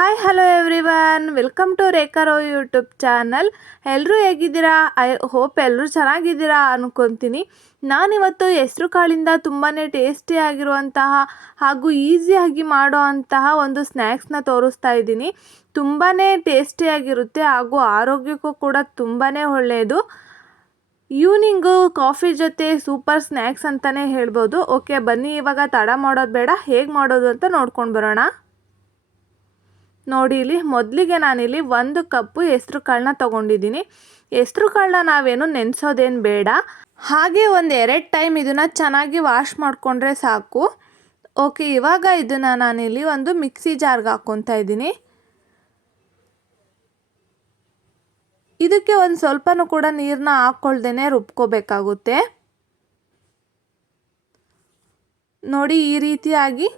Hi hello everyone welcome to ರೇಖಾರೋ YouTube channel ಎಲ್ಲರೂ ಹೇಗಿದ್ದೀರಾ? I hope ಎಲ್ಲರೂ ಚೆನ್ನಾಗಿದ್ದೀರಾ ಅನ್ಕೊತೀನಿ. ನಾನಿವತ್ತು ಹೆಸ್ರು ಕಾಳಿಂದ ತುಂಬಾ ಟೇಸ್ಟಿಯಾಗಿರುವಂತಹ ಹಾಗೂ ಈಸಿಯಾಗಿ ಮಾಡೋ ಅಂತಹ ಒಂದು ಸ್ನ್ಯಾಕ್ಸ್ನ ತೋರಿಸ್ತಾ ಇದ್ದೀನಿ. ತುಂಬಾ ಟೇಸ್ಟಿಯಾಗಿರುತ್ತೆ ಹಾಗೂ ಆರೋಗ್ಯಕ್ಕೂ ಕೂಡ ತುಂಬಾ ಒಳ್ಳೆಯದು. ಈವ್ನಿಂಗು ಕಾಫಿ ಜೊತೆ ಸೂಪರ್ ಸ್ನ್ಯಾಕ್ಸ್ ಅಂತಲೇ ಹೇಳ್ಬೋದು. ಓಕೆ ಬನ್ನಿ, ಇವಾಗ ತಡ ಮಾಡೋದು ಬೇಡ, ಹೇಗೆ ಮಾಡೋದು ಅಂತ ನೋಡ್ಕೊಂಡು ಬರೋಣ. ನೋಡಿ ಇಲ್ಲಿ, ಮೊದಲಿಗೆ ನಾನಿಲ್ಲಿ ಒಂದು ಕಪ್ಪು ಹೆಸ್ರು ಕಾಳನ್ನ ತೊಗೊಂಡಿದ್ದೀನಿ. ಹೆಸ್ರು ಕಾಳನ್ನ ನಾವೇನು ನೆನೆಸೋದೇನು ಬೇಡ. ಹಾಗೆ ಒಂದು ಎರಡು ಟೈಮ್ ಇದನ್ನು ಚೆನ್ನಾಗಿ ವಾಶ್ ಮಾಡಿಕೊಂಡ್ರೆ ಸಾಕು. ಓಕೆ, ಇವಾಗ ಇದನ್ನು ನಾನಿಲ್ಲಿ ಒಂದು ಮಿಕ್ಸಿ ಜಾರ್ಗೆ ಹಾಕ್ಕೊತಾ ಇದ್ದೀನಿ. ಇದಕ್ಕೆ ಒಂದು ಸ್ವಲ್ಪನೂ ಕೂಡ ನೀರನ್ನ ಹಾಕ್ಕೊಳ್ದೇ ರುಬ್ಕೋಬೇಕಾಗುತ್ತೆ. ನೋಡಿ ಈ ರೀತಿಯಾಗಿ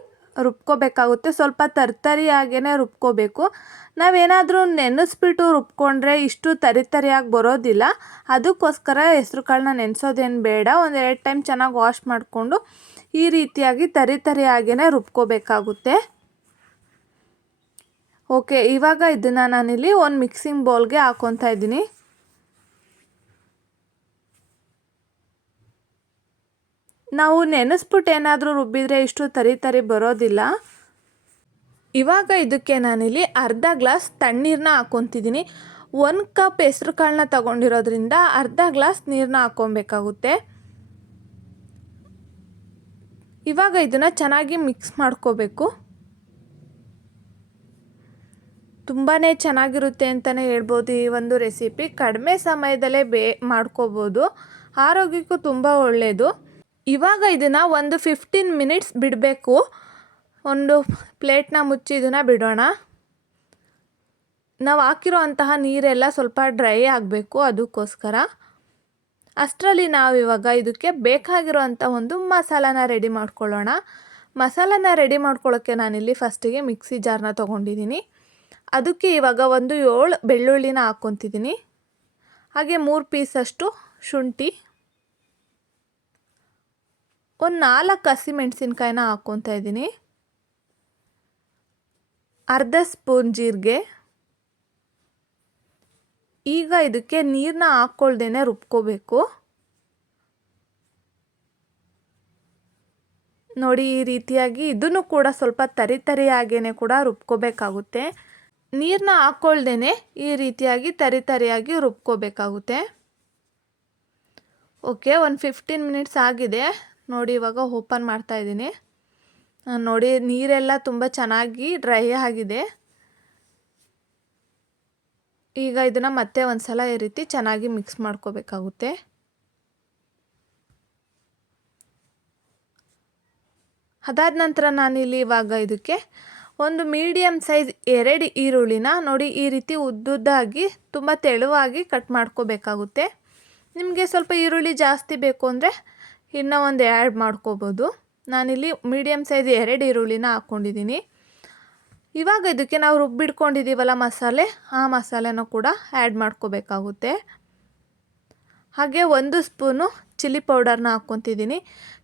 ರುಬ್ಕೋಬೇಕಾಗುತ್ತೆ. ಸ್ವಲ್ಪ ತರ್ತರಿಯಾಗೇ ರುಬ್ಕೋಬೇಕು. ನಾವೇನಾದರೂ ನೆನೆಸ್ಬಿಟ್ಟು ರುಬ್ಕೊಂಡ್ರೆ ಇಷ್ಟು ತರಿತರಿಯಾಗಿ ಬರೋದಿಲ್ಲ. ಅದಕ್ಕೋಸ್ಕರ ಹೆಸ್ರು ಕಾಳನ್ನ ನೆನೆಸೋದೇನು ಬೇಡ. ಒಂದು ಎರಡು ಟೈಮ್ ಚೆನ್ನಾಗಿ ವಾಶ್ ಮಾಡಿಕೊಂಡು ಈ ರೀತಿಯಾಗಿ ತರಿ ತರಿಯಾಗೇ ರುಬ್ಕೋಬೇಕಾಗುತ್ತೆ. ಓಕೆ, ಇವಾಗ ಇದನ್ನು ನಾನಿಲ್ಲಿ ಒಂದು ಮಿಕ್ಸಿಂಗ್ ಬೌಲ್ಗೆ ಹಾಕ್ಕೊತಾ ಇದ್ದೀನಿ. ನಾವು ನೆನೆಸ್ಬಿಟ್ಟು ಏನಾದರೂ ರುಬ್ಬಿದರೆ ಇಷ್ಟು ತರಿ ತರಿ ಬರೋದಿಲ್ಲ. ಇವಾಗ ಇದಕ್ಕೆ ನಾನಿಲ್ಲಿ ಅರ್ಧ ಗ್ಲಾಸ್ ತಣ್ಣೀರನ್ನ ಹಾಕ್ಕೊತಿದ್ದೀನಿ. ಒಂದು ಕಪ್ ಹೆಸ್ರು ಕಾಳನ್ನ ತಗೊಂಡಿರೋದ್ರಿಂದ ಅರ್ಧ ಗ್ಲಾಸ್ ನೀರನ್ನ ಹಾಕ್ಕೊಬೇಕಾಗುತ್ತೆ. ಇವಾಗ ಇದನ್ನು ಚೆನ್ನಾಗಿ ಮಿಕ್ಸ್ ಮಾಡ್ಕೋಬೇಕು. ತುಂಬಾ ಚೆನ್ನಾಗಿರುತ್ತೆ ಅಂತಲೇ ಹೇಳ್ಬೋದು ಈ ಒಂದು ರೆಸಿಪಿ. ಕಡಿಮೆ ಸಮಯದಲ್ಲೇ ಬೇ ಮಾಡ್ಕೋಬೋದು. ಆರೋಗ್ಯಕ್ಕೂ ತುಂಬ ಒಳ್ಳೆಯದು ಇವಾಗ ಇದನ್ನು ಒಂದು ಫಿಫ್ಟೀನ್ ಮಿನಿಟ್ಸ್ ಬಿಡಬೇಕು. ಒಂದು ಪ್ಲೇಟ್ನ ಮುಚ್ಚಿ ಇದನ್ನು ಬಿಡೋಣ. ನಾವು ಹಾಕಿರೋ ಅಂತಹ ನೀರೆಲ್ಲ ಸ್ವಲ್ಪ ಡ್ರೈ ಆಗಬೇಕು ಅದಕ್ಕೋಸ್ಕರ. ಅಷ್ಟರಲ್ಲಿ ನಾವು ಇವಾಗ ಇದಕ್ಕೆ ಬೇಕಾಗಿರೋ ಅಂಥ ಒಂದು ಮಸಾಲಾನ ರೆಡಿ ಮಾಡ್ಕೊಳ್ಳೋಣ. ಮಸಾಲಾನ ರೆಡಿ ಮಾಡ್ಕೊಳ್ಳೋಕ್ಕೆ ನಾನಿಲ್ಲಿ ಫಸ್ಟಿಗೆ ಮಿಕ್ಸಿ ಜಾರ್ನ ತೊಗೊಂಡಿದ್ದೀನಿ ಅದಕ್ಕೆ ಇವಾಗ ಒಂದು ಏಳು ಬೆಳ್ಳುಳ್ಳಿನ ಹಾಕ್ಕೊತಿದ್ದೀನಿ ಹಾಗೆ ಮೂರು ಪೀಸಷ್ಟು ಶುಂಠಿ. ಒಂದು ನಾಲ್ಕು ಹಸಿಮೆಣ್ಸಿನ್ಕಾಯಿನ ಹಾಕ್ಕೊತಾ ಇದ್ದೀನಿ. ಅರ್ಧ ಸ್ಪೂನ್ ಜೀರಿಗೆ. ಈಗ ಇದಕ್ಕೆ ನೀರನ್ನ ಹಾಕ್ಕೊಳ್ದೇನೆ ರುಬ್ಕೋಬೇಕು. ನೋಡಿ, ಈ ರೀತಿಯಾಗಿ ಇದನ್ನು ಕೂಡ ಸ್ವಲ್ಪ ತರಿ ತರಿಯಾಗೇ ಕೂಡ ರುಬ್ಕೋಬೇಕಾಗುತ್ತೆ. ನೀರನ್ನ ಹಾಕ್ಕೊಳ್ದೇನೆ ಈ ರೀತಿಯಾಗಿ ತರಿ ತರಿಯಾಗಿ ರುಬ್ಕೋಬೇಕಾಗುತ್ತೆ. ಓಕೆ, ಒಂದು ಫಿಫ್ಟೀನ್ ಮಿನಿಟ್ಸ್ ಆಗಿದೆ. ನೋಡಿ ಇವಾಗ ಓಪನ್ ಮಾಡ್ತಾ ಇದ್ದೀನಿ. ನೋಡಿ, ನೀರೆಲ್ಲ ತುಂಬ ಚೆನ್ನಾಗಿ ಡ್ರೈ ಆಗಿದೆ. ಈಗ ಇದನ್ನು ಮತ್ತೆ ಒಂದು ಸಲ ಈ ರೀತಿ ಚೆನ್ನಾಗಿ ಮಿಕ್ಸ್ ಮಾಡ್ಕೋಬೇಕಾಗುತ್ತೆ. ಅದಾದ ನಂತರ ನಾನಿಲ್ಲಿ ಇವಾಗ ಇದಕ್ಕೆ ಒಂದು ಮೀಡಿಯಮ್ ಸೈಜ್ ಎರಡು ಈರುಳ್ಳಿನ ನೋಡಿ ಈ ರೀತಿ ಉದ್ದುದ್ದಾಗಿ, ತುಂಬ ತೆಳುವಾಗಿ ಕಟ್ ಮಾಡ್ಕೋಬೇಕಾಗುತ್ತೆ. ನಿಮಗೆ ಸ್ವಲ್ಪ ಈರುಳ್ಳಿ ಜಾಸ್ತಿ ಬೇಕು ಅಂದರೆ ಇನ್ನೂ ಒಂದು ಆ್ಯಡ್ ಮಾಡ್ಕೋಬೋದು. ನಾನಿಲ್ಲಿ ಮೀಡಿಯಮ್ ಸೈಜ್ ಎರಡು ಈರುಳ್ಳಿನ ಹಾಕ್ಕೊಂಡಿದ್ದೀನಿ. ಇವಾಗ ಇದಕ್ಕೆ ನಾವು ರುಬ್ಬಿಡ್ಕೊಂಡಿದ್ದೀವಲ್ಲ ಮಸಾಲೆ, ಆ ಮಸಾಲೆನೂ ಕೂಡ ಆ್ಯಡ್ ಮಾಡ್ಕೋಬೇಕಾಗುತ್ತೆ. ಹಾಗೆ ಒಂದು ಸ್ಪೂನು ಚಿಲ್ಲಿ ಪೌಡರ್ನ ಹಾಕ್ಕೊತಿದ್ದೀನಿ.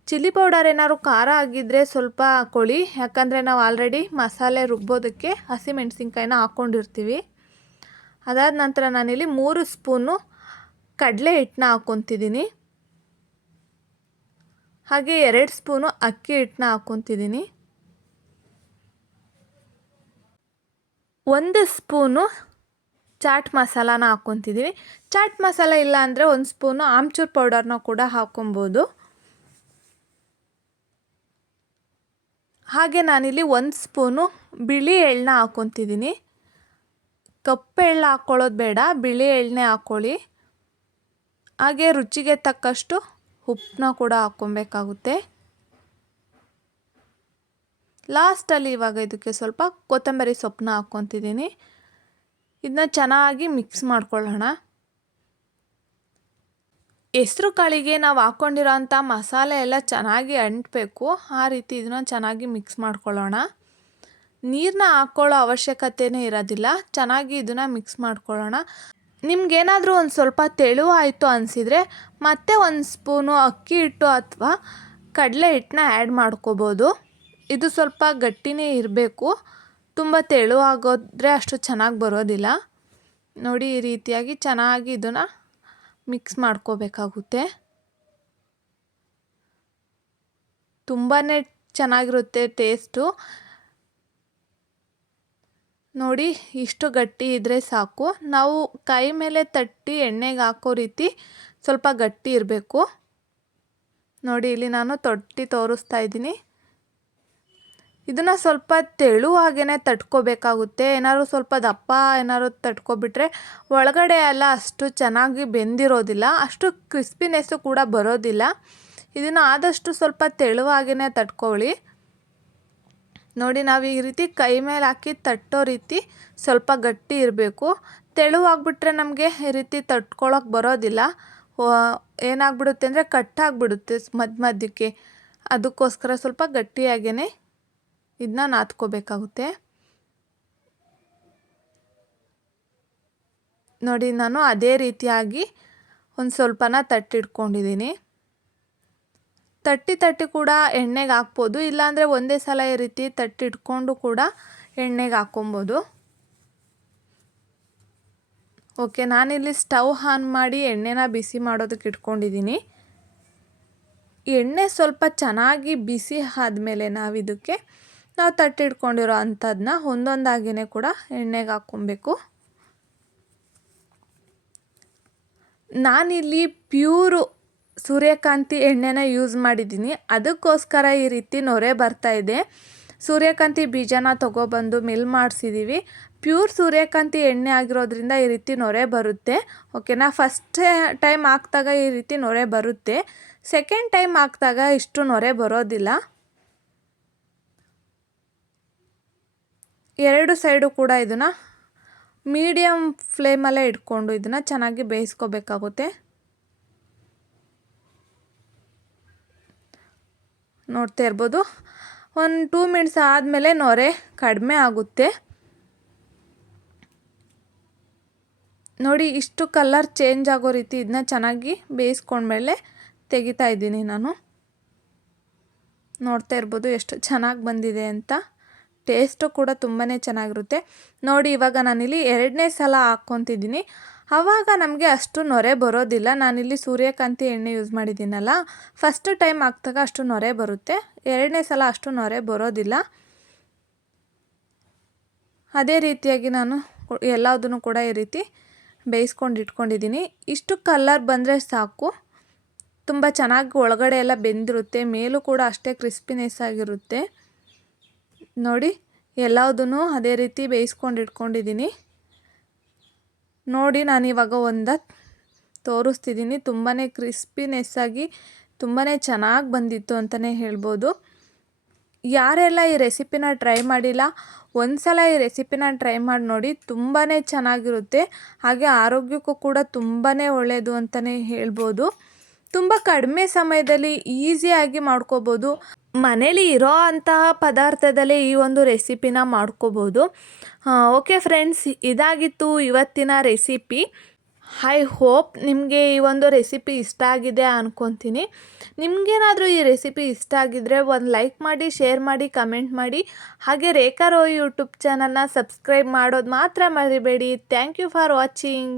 ಚಿಲ್ಲಿ ಪೌಡರ್ ಏನಾದ್ರು ಖಾರ ಆಗಿದ್ದರೆ ಸ್ವಲ್ಪ ಹಾಕ್ಕೊಳ್ಳಿ. ಯಾಕಂದರೆ ನಾವು ಆಲ್ರೆಡಿ ಮಸಾಲೆ ರುಬ್ಬೋದಕ್ಕೆ ಹಸಿಮೆಣಸಿನ್ಕಾಯಿನ ಹಾಕ್ಕೊಂಡಿರ್ತೀವಿ. ಅದಾದ ನಂತರ ನಾನಿಲ್ಲಿ ಮೂರು ಸ್ಪೂನು ಕಡಲೆ ಹಿಟ್ಟನ್ನ ಹಾಕ್ಕೊತಿದ್ದೀನಿ. ಹಾಗೆ ಎರಡು ಸ್ಪೂನು ಅಕ್ಕಿ ಹಿಟ್ಟನ್ನ ಹಾಕ್ಕೊತಿದ್ದೀನಿ. ಒಂದು ಸ್ಪೂನು ಚಾಟ್ ಮಸಾಲಾನ ಹಾಕ್ಕೊತಿದ್ದೀನಿ ಚಾಟ್ ಮಸಾಲ ಇಲ್ಲ ಅಂದರೆ ಒಂದು ಸ್ಪೂನು ಆಮ್ಚೂರ್ ಪೌಡರ್ನ ಕೂಡ ಹಾಕ್ಕೊಬೋದು. ಹಾಗೆ ನಾನಿಲ್ಲಿ ಒಂದು ಸ್ಪೂನು ಬಿಳಿ ಎಳ್ಳನ್ನ ಹಾಕ್ಕೊತಿದ್ದೀನಿ ಕಪ್ಪು ಎಳ್ಳು ಹಾಕ್ಕೊಳ್ಳೋದು ಬೇಡ, ಬಿಳಿ ಎಳ್ಳನ್ನೇ ಹಾಕ್ಕೊಳ್ಳಿ ಹಾಗೆ ರುಚಿಗೆ ತಕ್ಕಷ್ಟು ಉಪ್ಪನ್ನ ಕೂಡ ಹಾಕ್ಕೊಬೇಕಾಗುತ್ತೆ. ಲಾಸ್ಟಲ್ಲಿ ಇವಾಗ ಇದಕ್ಕೆ ಸ್ವಲ್ಪ ಕೊತ್ತಂಬರಿ ಸೊಪ್ಪನ್ನ ಹಾಕ್ಕೊತಿದ್ದೀನಿ. ಇದನ್ನ ಚೆನ್ನಾಗಿ ಮಿಕ್ಸ್ ಮಾಡ್ಕೊಳ್ಳೋಣ. ಹೆಸ್ರು ಕಾಳಿಗೆ ನಾವು ಹಾಕ್ಕೊಂಡಿರೋ ಅಂಥ ಮಸಾಲೆ ಎಲ್ಲ ಚೆನ್ನಾಗಿ ಅಂಟಬೇಕು. ಆ ರೀತಿ ಇದನ್ನ ಚೆನ್ನಾಗಿ ಮಿಕ್ಸ್ ಮಾಡ್ಕೊಳ್ಳೋಣ. ನೀರನ್ನ ಹಾಕ್ಕೊಳ್ಳೋ ಅವಶ್ಯಕತೆಯೇ ಇರೋದಿಲ್ಲ. ಚೆನ್ನಾಗಿ ಇದನ್ನ ಮಿಕ್ಸ್ ಮಾಡ್ಕೊಳ್ಳೋಣ. ನಿಮ್ಗೇನಾದರೂ ಒಂದು ಸ್ವಲ್ಪ ತೆಳುವಾಯಿತು ಅನಿಸಿದರೆ ಮತ್ತೆ ಒಂದು ಸ್ಪೂನು ಅಕ್ಕಿ ಹಿಟ್ಟು ಅಥವಾ ಕಡಲೆ ಹಿಟ್ಟನ್ನ ಆ್ಯಡ್ ಮಾಡ್ಕೋಬೋದು. ಇದು ಸ್ವಲ್ಪ ಗಟ್ಟಿನೇ ಇರಬೇಕು. ತುಂಬ ತೆಳುವಾಗೋದ್ರೆ ಅಷ್ಟು ಚೆನ್ನಾಗಿ ಬರೋದಿಲ್ಲ. ನೋಡಿ ಈ ರೀತಿಯಾಗಿ ಚೆನ್ನಾಗಿ ಇದನ್ನು ಮಿಕ್ಸ್ ಮಾಡ್ಕೋಬೇಕಾಗುತ್ತೆ. ತುಂಬಾ ಚೆನ್ನಾಗಿರುತ್ತೆ ಟೇಸ್ಟು ನೋಡಿ, ಇಷ್ಟು ಗಟ್ಟಿ ಇದ್ದರೆ ಸಾಕು. ನಾವು ಕೈ ಮೇಲೆ ತಟ್ಟಿ ಎಣ್ಣೆಗೆ ಹಾಕೋ ರೀತಿ ಸ್ವಲ್ಪ ಗಟ್ಟಿ ಇರಬೇಕು. ನೋಡಿ, ಇಲ್ಲಿ ನಾನು ತೊಟ್ಟಿ ತೋರಿಸ್ತಾ ಇದ್ದೀನಿ. ಇದನ್ನು ಸ್ವಲ್ಪ ತೆಳುವಾಗೇ ತಟ್ಕೋಬೇಕಾಗುತ್ತೆ. ಏನಾದ್ರು ಸ್ವಲ್ಪ ದಪ್ಪ ಏನಾದ್ರು ತಟ್ಕೊಬಿಟ್ರೆ ಒಳಗಡೆ ಎಲ್ಲ ಅಷ್ಟು ಚೆನ್ನಾಗಿ ಬೆಂದಿರೋದಿಲ್ಲ. ಅಷ್ಟು ಕ್ರಿಸ್ಪಿನೆಸ್ಸು ಕೂಡ ಬರೋದಿಲ್ಲ. ಇದನ್ನು ಆದಷ್ಟು ಸ್ವಲ್ಪ ತೆಳುವಾಗೇ ತಟ್ಕೊಳ್ಳಿ. ನೋಡಿ ನಾವು ಈ ರೀತಿ ಕೈ ಮೇಲೆ ಹಾಕಿ ತಟ್ಟೋ ರೀತಿ ಸ್ವಲ್ಪ ಗಟ್ಟಿ ಇರಬೇಕು. ತೆಳುವಾಗ್ಬಿಟ್ರೆ ನಮಗೆ ಈ ರೀತಿ ತಟ್ಕೊಳ್ಳೋಕೆ ಬರೋದಿಲ್ಲ. ಏನಾಗ್ಬಿಡುತ್ತೆ ಅಂದರೆ ಕಟ್ಟಾಗ್ಬಿಡುತ್ತೆ ಮಧ್ಯ ಮಧ್ಯಕ್ಕೆ. ಅದಕ್ಕೋಸ್ಕರ ಸ್ವಲ್ಪ ಗಟ್ಟಿಯಾಗೇ ಇದನ್ನ ನಾದ್ಕೋಬೇಕಾಗುತ್ತೆ ನೋಡಿ ನಾನು ಅದೇ ರೀತಿಯಾಗಿ ಒಂದು ಸ್ವಲ್ಪನ ತಟ್ಟಿಟ್ಕೊಂಡಿದ್ದೀನಿ. ತಟ್ಟಿ ತಟ್ಟಿ ಕೂಡ ಎಣ್ಣೆಗೆ ಹಾಕ್ಬೋದು. ಇಲ್ಲಾಂದರೆ ಒಂದೇ ಸಲ ಈ ರೀತಿ ತಟ್ಟಿಟ್ಕೊಂಡು ಕೂಡ ಎಣ್ಣೆಗೆ ಹಾಕ್ಕೊಬೋದು. ಓಕೆ, ನಾನಿಲ್ಲಿ ಸ್ಟವ್ ಆನ್ ಮಾಡಿ ಎಣ್ಣೆನ ಬಿಸಿ ಮಾಡೋದಕ್ಕೆ ಇಟ್ಕೊಂಡಿದ್ದೀನಿ. ಎಣ್ಣೆ ಸ್ವಲ್ಪ ಚೆನ್ನಾಗಿ ಬಿಸಿ ಆದಮೇಲೆ ನಾವಿದಕ್ಕೆ ನಾವು ತಟ್ಟಿಟ್ಕೊಂಡಿರೋ ಅಂಥದ್ದನ್ನ ಒಂದೊಂದಾಗಿಯೇ ಕೂಡ ಎಣ್ಣೆಗೆ ಹಾಕ್ಕೊಬೇಕು. ನಾನಿಲ್ಲಿ ಪ್ಯೂರು ಸೂರ್ಯಕಾಂತಿ ಎಣ್ಣೆನ ಯೂಸ್ ಮಾಡಿದ್ದೀನಿ. ಅದಕ್ಕೋಸ್ಕರ ಈ ರೀತಿ ನೊರೆ ಬರ್ತಾ ಇದೆ. ಸೂರ್ಯಕಾಂತಿ ಬೀಜನ ತೊಗೊಬಂದು ಮಿಲ್ ಮಾಡಿಸಿದ್ದೀವಿ ಪ್ಯೂರ್ ಸೂರ್ಯಕಾಂತಿ ಎಣ್ಣೆ ಆಗಿರೋದ್ರಿಂದ ಈ ರೀತಿ ನೊರೆ ಬರುತ್ತೆ. ಓಕೆನಾ ಫಸ್ಟ್ ಟೈಮ್ ಹಾಕ್ದಾಗ ಈ ರೀತಿ ನೊರೆ ಬರುತ್ತೆ. ಸೆಕೆಂಡ್ ಟೈಮ್ ಹಾಕ್ದಾಗ ಇಷ್ಟು ನೊರೆ ಬರೋದಿಲ್ಲ. ಎರಡು ಸೈಡು ಕೂಡ ಇದನ್ನು ಮೀಡಿಯಮ್ ಫ್ಲೇಮಲ್ಲೇ ಇಟ್ಕೊಂಡು ಇದನ್ನು ಚೆನ್ನಾಗಿ ಬೇಯಿಸ್ಕೋಬೇಕಾಗುತ್ತೆ. ನೋಡ್ತಾ ಇರ್ಬೋದು. ಒಂದು ಟೂ ಮಿನಿಟ್ಸ್ ಆದಮೇಲೆ ನೊರೆ ಕಡಿಮೆ ಆಗುತ್ತೆ. ನೋಡಿ, ಇಷ್ಟು ಕಲರ್ ಚೇಂಜ್ ಆಗೋ ರೀತಿ ಇದನ್ನ ಚೆನ್ನಾಗಿ ಬೇಯಿಸ್ಕೊಂಡ್ಮೇಲೆ ತೆಗಿತಾ ಇದ್ದೀನಿ ನಾನು. ನೋಡ್ತಾ ಇರ್ಬೋದು ಎಷ್ಟು ಚೆನ್ನಾಗಿ ಬಂದಿದೆ ಅಂತ. ಟೇಸ್ಟು ಕೂಡ ತುಂಬಾ ಚೆನ್ನಾಗಿರುತ್ತೆ. ನೋಡಿ, ಇವಾಗ ನಾನಿಲ್ಲಿ ಎರಡನೇ ಸಲ ಹಾಕ್ಕೊತಿದ್ದೀನಿ. ಆವಾಗ ನಮಗೆ ಅಷ್ಟು ನೊರೆ ಬರೋದಿಲ್ಲ. ನಾನಿಲ್ಲಿ ಸೂರ್ಯಕಾಂತಿ ಎಣ್ಣೆ ಯೂಸ್ ಮಾಡಿದ್ದೀನಲ್ಲ ಫಸ್ಟ್ ಟೈಮ್ ಹಾಕ್ದಾಗ ಅಷ್ಟು ನೊರೆ ಬರುತ್ತೆ. ಎರಡನೇ ಸಲ ಅಷ್ಟು ನೊರೆ ಬರೋದಿಲ್ಲ. ಅದೇ ರೀತಿಯಾಗಿ ನಾನು ಎಲ್ಲದನ್ನು ಕೂಡ ಈ ರೀತಿ ಬೇಯಿಸ್ಕೊಂಡು ಇಟ್ಕೊಂಡಿದ್ದೀನಿ. ಇಷ್ಟು ಕಲ್ಲರ್ ಬಂದರೆ ಸಾಕು. ತುಂಬ ಚೆನ್ನಾಗಿ ಒಳಗಡೆ ಎಲ್ಲ ಬೆಂದಿರುತ್ತೆ. ಮೇಲೂ ಕೂಡ ಅಷ್ಟೇ ಕ್ರಿಸ್ಪಿನೆಸ್ ಆಗಿರುತ್ತೆ. ನೋಡಿ ಎಲ್ಲದನ್ನು ಅದೇ ರೀತಿ ಬೇಯಿಸ್ಕೊಂಡು ಇಟ್ಕೊಂಡಿದ್ದೀನಿ. ನೋಡಿ ನಾನಿವಾಗ ಒಂದು ತೋರಿಸ್ತಿದ್ದೀನಿ. ತುಂಬಾ ಕ್ರಿಸ್ಪಿನೆಸ್ಸಾಗಿ ತುಂಬಾ ಚೆನ್ನಾಗಿ ಬಂದಿತ್ತು ಅಂತಲೇ ಹೇಳ್ಬೋದು. ಯಾರೆಲ್ಲ ಈ ರೆಸಿಪಿನ ಟ್ರೈ ಮಾಡಿಲ್ಲ ಒಂದು ಸಲ ಈ ರೆಸಿಪಿನ ಟ್ರೈ ಮಾಡಿ ನೋಡಿ ತುಂಬಾ ಚೆನ್ನಾಗಿರುತ್ತೆ. ಹಾಗೆ ಆರೋಗ್ಯಕ್ಕೂ ಕೂಡ ತುಂಬಾ ಒಳ್ಳೆಯದು ಅಂತಲೇ ಹೇಳ್ಬೋದು. ತುಂಬ ಕಡಿಮೆ ಸಮಯದಲ್ಲಿ ಈಸಿಯಾಗಿ ಮಾಡ್ಕೋಬೋದು. ಮನೇಲಿ ಇರೋ ಅಂತಹ ಪದಾರ್ಥದಲ್ಲೇ ಈ ಒಂದು ರೆಸಿಪಿನ ಮಾಡ್ಕೋಬೋದು. ಓಕೆ ಫ್ರೆಂಡ್ಸ್ ಇದಾಗಿತ್ತು ಇವತ್ತಿನ ರೆಸಿಪಿ ಐ ಹೋಪ್ ನಿಮಗೆ ಈ ಒಂದು ರೆಸಿಪಿ ಇಷ್ಟ ಆಗಿದೆ ಅಂದ್ಕೊತೀನಿ ನಿಮಗೇನಾದರೂ ಈ ರೆಸಿಪಿ ಇಷ್ಟ ಆಗಿದ್ದರೆ ಒಂದು ಲೈಕ್ ಮಾಡಿ ಶೇರ್ ಮಾಡಿ ಕಮೆಂಟ್ ಮಾಡಿ. ಹಾಗೆ ರೇಖಾ ರೋಯ್ ಯೂಟ್ಯೂಬ್ ಚಾನಲ್ನ ಸಬ್ಸ್ಕ್ರೈಬ್ ಮಾಡೋದು ಮಾತ್ರ ಮರಿಬೇಡಿ. Thank you for watching